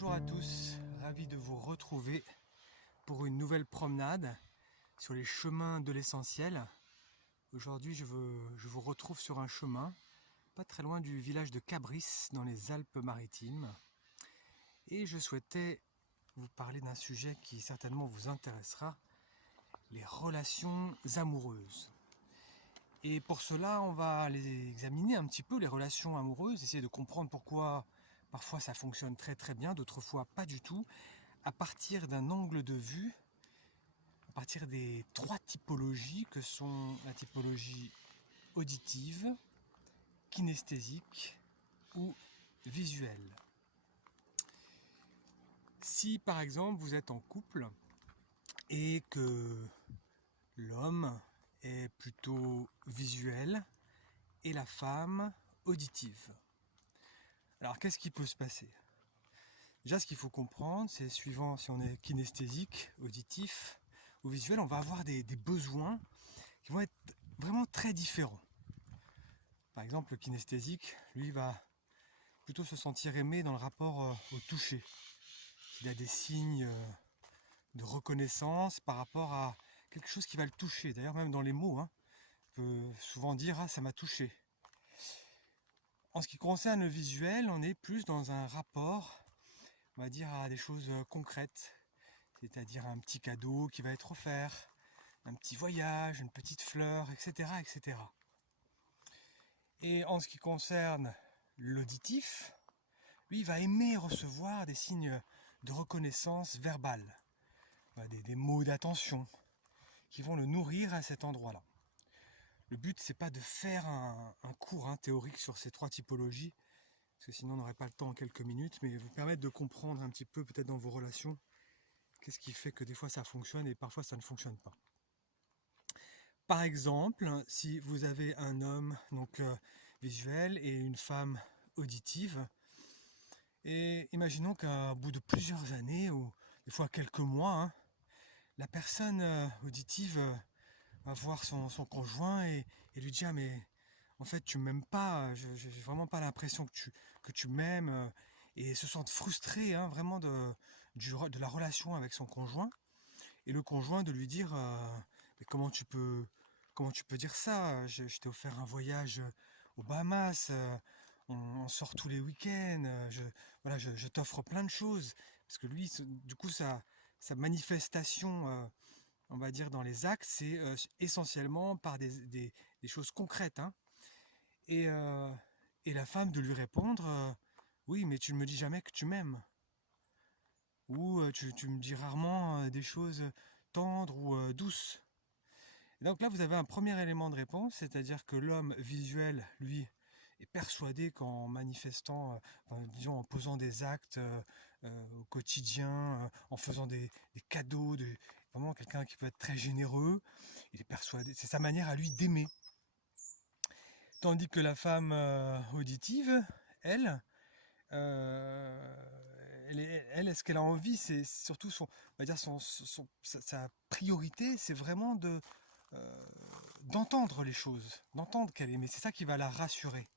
Bonjour à tous, ravi de vous retrouver pour une nouvelle promenade sur les chemins de l'essentiel. Aujourd'hui je vous retrouve sur un chemin pas très loin du village de Cabris dans les Alpes-Maritimes. Et je souhaitais vous parler d'un sujet qui certainement vous intéressera, les relations amoureuses. Et pour cela, on va aller examiner un petit peu les relations amoureuses, essayer de comprendre pourquoi parfois ça fonctionne très très bien, d'autres fois pas du tout, à partir d'un angle de vue, à partir des trois typologies que sont la typologie auditive, kinesthésique ou visuelle. Si par exemple vous êtes en couple et que l'homme est plutôt visuel et la femme auditive, alors qu'est-ce qui peut se passer? Déjà, ce qu'il faut comprendre, c'est suivant si on est kinesthésique, auditif ou visuel, on va avoir des besoins qui vont être vraiment très différents. Par exemple, le kinesthésique, lui, va plutôt se sentir aimé dans le rapport au toucher. Il a des signes de reconnaissance par rapport à quelque chose qui va le toucher. D'ailleurs, même dans les mots, on peut souvent dire « Ah, ça m'a touché ». En ce qui concerne le visuel, on est plus dans un rapport, on va dire, à des choses concrètes, c'est-à-dire un petit cadeau qui va être offert, un petit voyage, une petite fleur, etc., etc. Et en ce qui concerne l'auditif, lui, il va aimer recevoir des signes de reconnaissance verbale, des mots d'attention qui vont le nourrir à cet endroit-là. Le but, c'est pas de faire un cours théorique sur ces trois typologies, parce que sinon on n'aurait pas le temps en quelques minutes, mais vous permettre de comprendre un petit peu, peut-être dans vos relations, qu'est-ce qui fait que des fois ça fonctionne et parfois ça ne fonctionne pas. Par exemple, si vous avez un homme visuel et une femme auditive, et imaginons qu'à bout de plusieurs années, ou des fois quelques mois, la personne auditive va voir son conjoint et lui dire « mais en fait tu m'aimes pas, j'ai vraiment pas l'impression que tu m'aimes » et se sente frustrée vraiment de la relation avec son conjoint, et le conjoint de lui dire « mais comment tu peux dire ça? Je t'ai offert un voyage aux Bahamas, on sort tous les week-ends, je t'offre plein de choses. » Parce que lui, du coup, sa manifestation, on va dire, dans les actes, c'est essentiellement par des choses concrètes. Et la femme de lui répondre oui, mais tu ne me dis jamais que tu m'aimes. Ou tu me dis rarement des choses tendres ou douces. Et donc là, vous avez un premier élément de réponse, c'est-à-dire que l'homme visuel, lui, est persuadé qu'en manifestant, disons en posant des actes au quotidien, en faisant des cadeaux, vraiment quelqu'un qui peut être très généreux, il est persuadé, c'est sa manière à lui d'aimer. Tandis que la femme auditive, elle, ce qu'elle a envie, c'est surtout on va dire sa priorité, c'est vraiment d'entendre les choses, d'entendre qu'elle aime. C'est ça qui va la rassurer.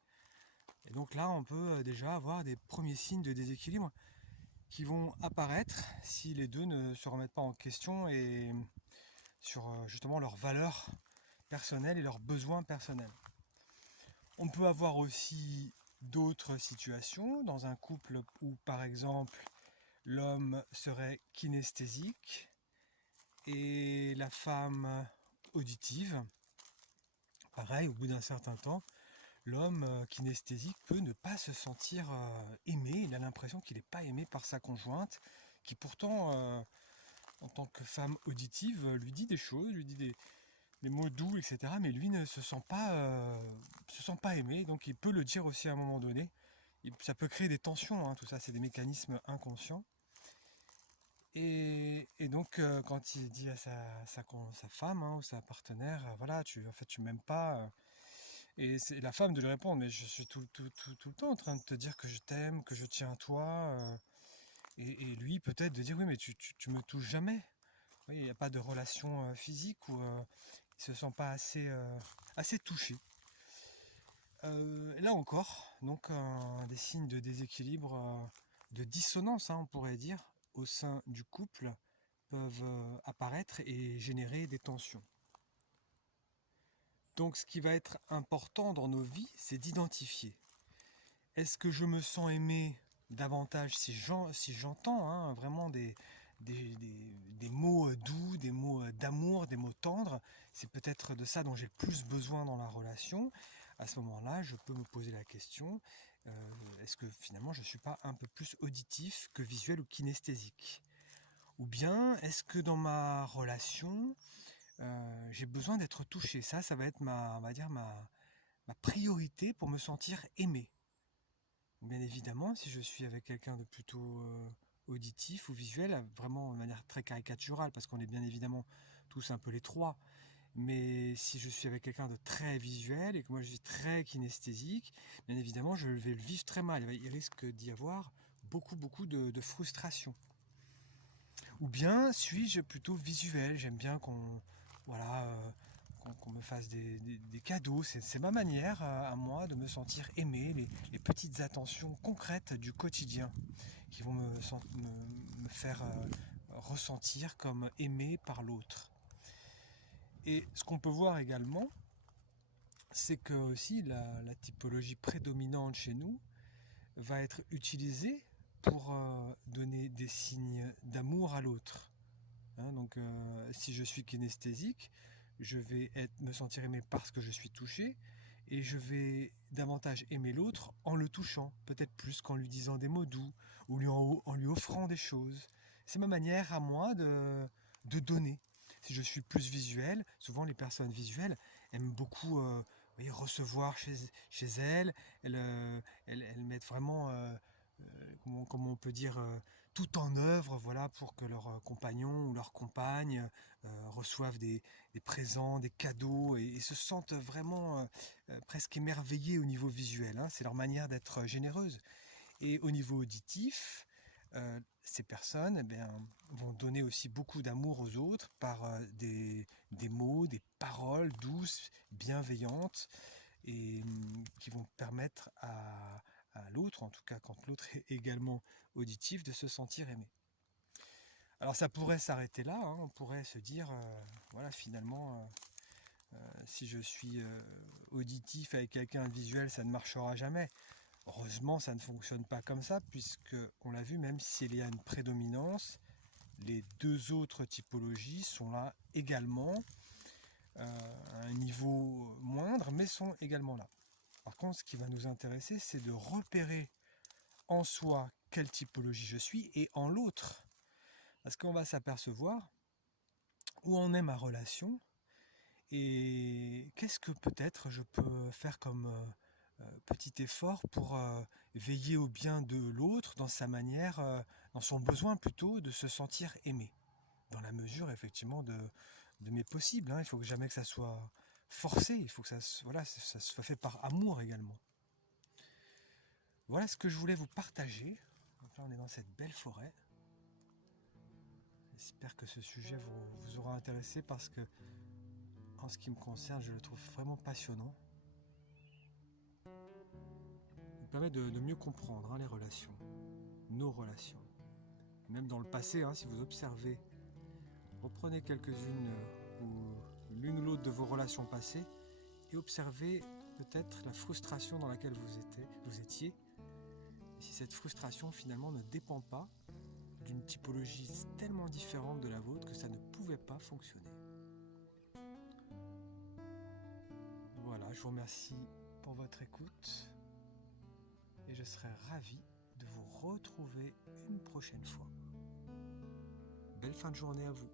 Et donc là, on peut déjà avoir des premiers signes de déséquilibre qui vont apparaître si les deux ne se remettent pas en question et sur justement leurs valeurs personnelles et leurs besoins personnels. On peut avoir aussi d'autres situations dans un couple où, par exemple, l'homme serait kinesthésique et la femme auditive. Pareil, au bout d'un certain temps, l'homme kinesthésique peut ne pas se sentir aimé. Il a l'impression qu'il n'est pas aimé par sa conjointe, qui pourtant, en tant que femme auditive, lui dit des choses, lui dit des mots doux, etc. Mais lui ne se sent pas aimé, donc il peut le dire aussi à un moment donné. Ça peut créer des tensions, tout ça, c'est des mécanismes inconscients. Et donc, quand il dit à sa femme ou sa partenaire, voilà, tu m'aimes pas, et c'est la femme de lui répondre, mais je suis tout le temps en train de te dire que je t'aime, que je tiens à toi, et lui peut-être de dire, oui, mais tu me touches jamais. Oui, il n'y a pas de relation physique où il se sent pas assez touché. Là encore, donc des signes de déséquilibre de dissonance, on pourrait dire, au sein du couple peuvent apparaître et générer des tensions. Donc ce qui va être important dans nos vies, c'est d'identifier. Est-ce que je me sens aimé davantage si j'entends vraiment des mots doux, des mots d'amour, des mots tendres? C'est peut-être de ça dont j'ai le plus besoin dans la relation. À ce moment-là, je peux me poser la question, est-ce que finalement je ne suis pas un peu plus auditif que visuel ou kinesthésique? Ou bien est-ce que dans ma relation, j'ai besoin d'être touché? Ça va être on va dire ma priorité pour me sentir aimé. Bien évidemment, si je suis avec quelqu'un de plutôt auditif ou visuel, vraiment de manière très caricaturale, parce qu'on est bien évidemment tous un peu les trois, mais si je suis avec quelqu'un de très visuel et que moi je suis très kinesthésique, bien évidemment je vais le vivre très mal. Il risque d'y avoir beaucoup de frustration. Ou bien suis-je plutôt visuel? J'aime bien qu'on me fasse des cadeaux. C'est ma manière à moi de me sentir aimé, les petites attentions concrètes du quotidien qui vont me faire ressentir comme aimé par l'autre. Et ce qu'on peut voir également, c'est que aussi la typologie prédominante chez nous va être utilisée pour donner des signes d'amour à l'autre. Donc si je suis kinesthésique, je vais me sentir aimé parce que je suis touché, et je vais davantage aimer l'autre en le touchant, peut-être plus qu'en lui disant des mots doux ou en lui offrant des choses. C'est ma manière à moi de donner. Si je suis plus visuel, souvent les personnes visuelles aiment beaucoup recevoir chez elles. Elles mettent vraiment, comment on peut dire, tout en œuvre, voilà, pour que leur compagnon ou leur compagne reçoivent des présents, des cadeaux, et se sentent vraiment presque émerveillés au niveau visuel. C'est leur manière d'être généreuse. Et au niveau auditif, ces personnes vont donner aussi beaucoup d'amour aux autres par des mots, des paroles douces, bienveillantes, et qui vont permettre à l'autre, en tout cas quand l'autre est également auditif, de se sentir aimé. Alors ça pourrait s'arrêter là, on pourrait se dire, voilà, finalement, si je suis auditif avec quelqu'un de visuel, ça ne marchera jamais. Heureusement, ça ne fonctionne pas comme ça, puisque on l'a vu, même s'il y a une prédominance, les deux autres typologies sont là également, à un niveau moindre, mais sont également là. Par contre, ce qui va nous intéresser, c'est de repérer en soi quelle typologie je suis et en l'autre. Parce qu'on va s'apercevoir où en est ma relation et qu'est-ce que peut-être je peux faire comme petit effort pour veiller au bien de l'autre dans sa manière, dans son besoin plutôt de se sentir aimé. Dans la mesure effectivement de mes possibles. Il faut que jamais que ça soit forcé, il faut que ça soit fait par amour également. Voilà ce que je voulais vous partager. Donc là on est dans cette belle forêt. J'espère que ce sujet vous aura intéressé, parce que en ce qui me concerne, je le trouve vraiment passionnant. Il permet de mieux comprendre les relations, nos relations. Même dans le passé, si vous observez, reprenez quelques-unes ou l'une ou l'autre de vos relations passées et observez peut-être la frustration dans laquelle vous étiez. Et si cette frustration finalement ne dépend pas d'une typologie tellement différente de la vôtre que ça ne pouvait pas fonctionner. Voilà, je vous remercie pour votre écoute et je serai ravi de vous retrouver une prochaine fois. Belle fin de journée à vous.